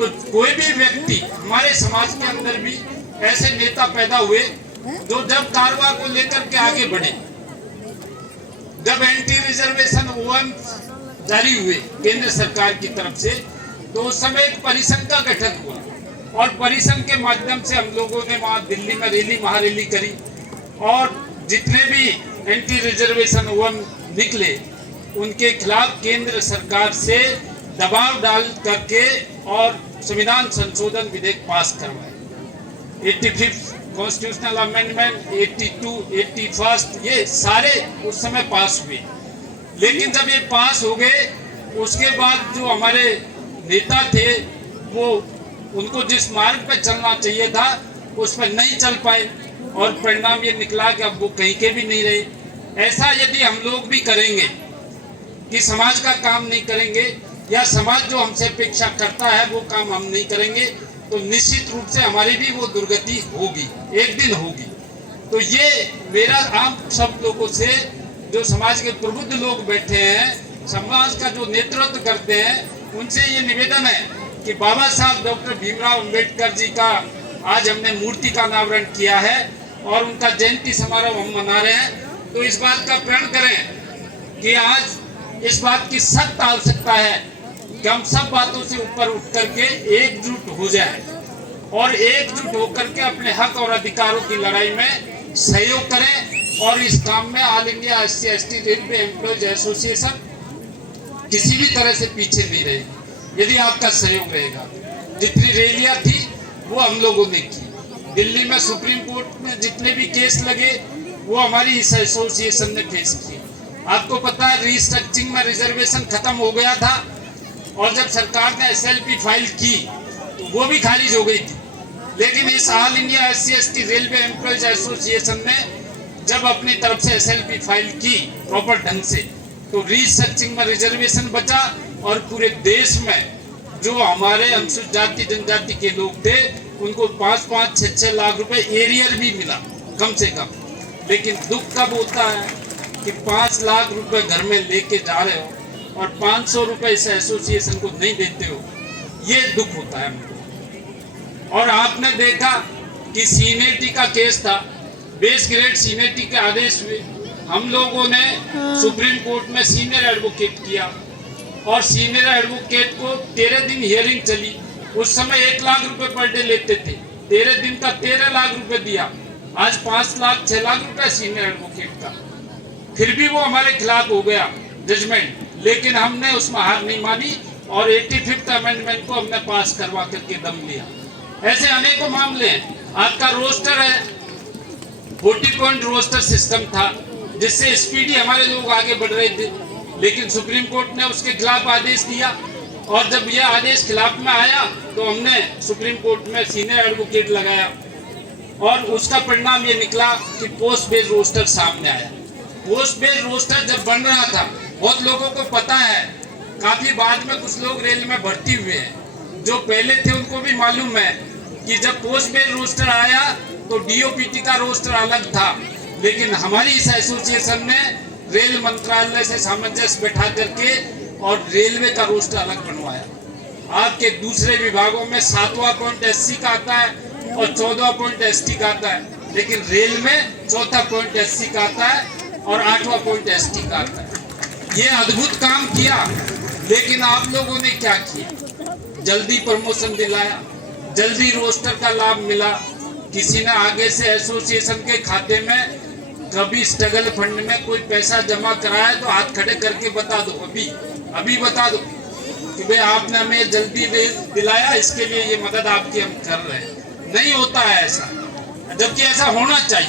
तो कोई भी व्यक्ति, हमारे समाज के अंदर भी ऐसे नेता पैदा हुए जो जब कारवा को लेकर के आगे बढ़े, जब एंटी रिजर्वेशन ओएम जारी हुए केंद्र सरकार की तरफ से, तो उस समय एक परिसंघ का गठन हुआ और परिसंघ के माध्यम से हम लोगों ने वहां दिल्ली में रैली, महारैली करी और जितने भी एंटी रिजर्वेशन ओएम निकले उनके खिलाफ केंद्र सरकार से दबाव डाल करके और संविधान संशोधन विधेयक पास करवाए। 85 कॉन्स्टिट्यूशनल अमेंडमेंट, 82, 81, ये सारे उस समय पास हुए। लेकिन जब ये पास हो गए उसके बाद जो हमारे नेता थे वो उनको जिस मार्ग पे चलना चाहिए था उस पर नहीं चल पाए और परिणाम ये निकला कि अब वो कहीं के भी नहीं रहे। ऐसा यदि हम लोग भी करेंगे कि समाज का काम नहीं करेंगे या समाज जो हमसे अपेक्षा करता है वो काम हम नहीं करेंगे तो निश्चित रूप से हमारी भी वो दुर्गति होगी, एक दिन होगी। तो ये मेरा आप सब लोगों से, जो समाज के प्रबुद्ध लोग बैठे हैं, समाज का जो नेतृत्व करते हैं, उनसे ये निवेदन है कि बाबा साहब डॉक्टर भीमराव अंबेडकर जी का आज हमने मूर्ति का अनावरण किया है और उनका जयंती समारोह हम मना रहे हैं। तो इस बात का प्रण करें कि आज इस बात की सख्त आवश्यकता है कि हम सब बातों से ऊपर उठ करके एकजुट हो जाए और एकजुट होकर के अपने हक और अधिकारों की लड़ाई में सहयोग करें और इस काम में all India SC/ST railway employees association किसी भी तरह से पीछे नहीं रहेगी यदि आपका सहयोग रहेगा। जितनी रैलियां थी वो हम लोगों ने की, दिल्ली में सुप्रीम कोर्ट में जितने भी केस लगे वो हमारी इस एसोसिएशन ने फेस किए। आपको पता है रिस्ट्रक्चरिंग में रिजर्वेशन खत्म हो गया था और जब सरकार ने SLP फाइल की तो वो भी खारिज हो गई थी। लेकिन इस all India SC/ST railway employees association ने जब अपनी तरफ से SLP फाइल की प्रॉपर ढंग से, तो रिस्ट्रक्चरिंग में रिजर्वेशन बचा और पूरे देश में जो हमारे अनुसूचित जाति जनजाति के लोग थे उनको 5-5, 6-6 लाख रुपए एरियर भी मिला कम से कम। लेकिन दुख कब होता है कि 5 लाख रुपए घर में लेके जा रहे हो और 500 रुपए इस एसोसिएशन को नहीं देते हो, ये दुख होता है हमको। और आपने देखा कि सीनेटी का केस था, बेस ग्रेड सीनेटी के आदेश हुए, हम लोगों ने सुप्रीम कोर्ट में सीनियर एडवोकेट किया और सीनियर एडवोकेट को 13 दिन हियरिंग चली। उस समय 1 लाख रुपए पर डे लेते थे, 13 दिन का 13 लाख रुपए दिया, आज 5 लाख 6 लाख रुपए सीनियर एडवोकेट का। फिर भी वो हमारे खिलाफ हो गया जजमेंट, लेकिन हमने उसमें हार नहीं मानी और 85th अमेंडमेंट को हमने पास करवा करके दम लिया। ऐसे अनेकों मामले हैं। आपका रोस्टर है, 40 पॉइंट रोस्टर सिस्टम था जिससे स्पीडी हमारे लोग आगे बढ़ रहे थे, लेकिन सुप्रीम कोर्ट ने उसके खिलाफ आदेश दिया और जब यह आदेश खिलाफ में आया तो हमने सुप्रीम कोर्ट में सीनियर एडवोकेट लगाया और उसका परिणाम ये निकला कि पोस्ट बेस्ड रोस्टर सामने आया। पोस्ट बेस्ड रोस्टर जब बन रहा था, बहुत लोगों को पता है, काफी बाद में कुछ लोग रेल में भर्ती हुए हैं, जो पहले थे उनको भी मालूम है कि जब पोस्ट बेस्ड रोस्टर आया तो DOPT का रोस्टर अलग था। लेकिन हमारी इस एसोसिएशन ने रेल मंत्रालय से सामंजस्य बैठा करके और रेलवे का रोस्टर अलग बनवाया। आपके दूसरे विभागों में 7वां पॉइंट SC का आता है और 14वां पॉइंट ST का आता है, लेकिन रेल में 4था पॉइंट SC का आता है और 8वां पॉइंट ST का आता है। ये अद्भुत काम किया, लेकिन आप लोगों ने क्या किया? जल्दी प्रमोशन दिलाया, जल्दी रोस्टर का लाभ मिला। किसी ने आगे से एसोसिएशन के खाते में कभी स्ट्रगल फंड में कोई पैसा जमा कराया तो हाथ खड़े करके बता दो, अभी बता दो कि भाई आपने हमें जल्दी दिलाया, इसके लिए ये मदद आपकी हम कर रहे हैं। नहीं होता है ऐसा, जबकि ऐसा होना चाहिए।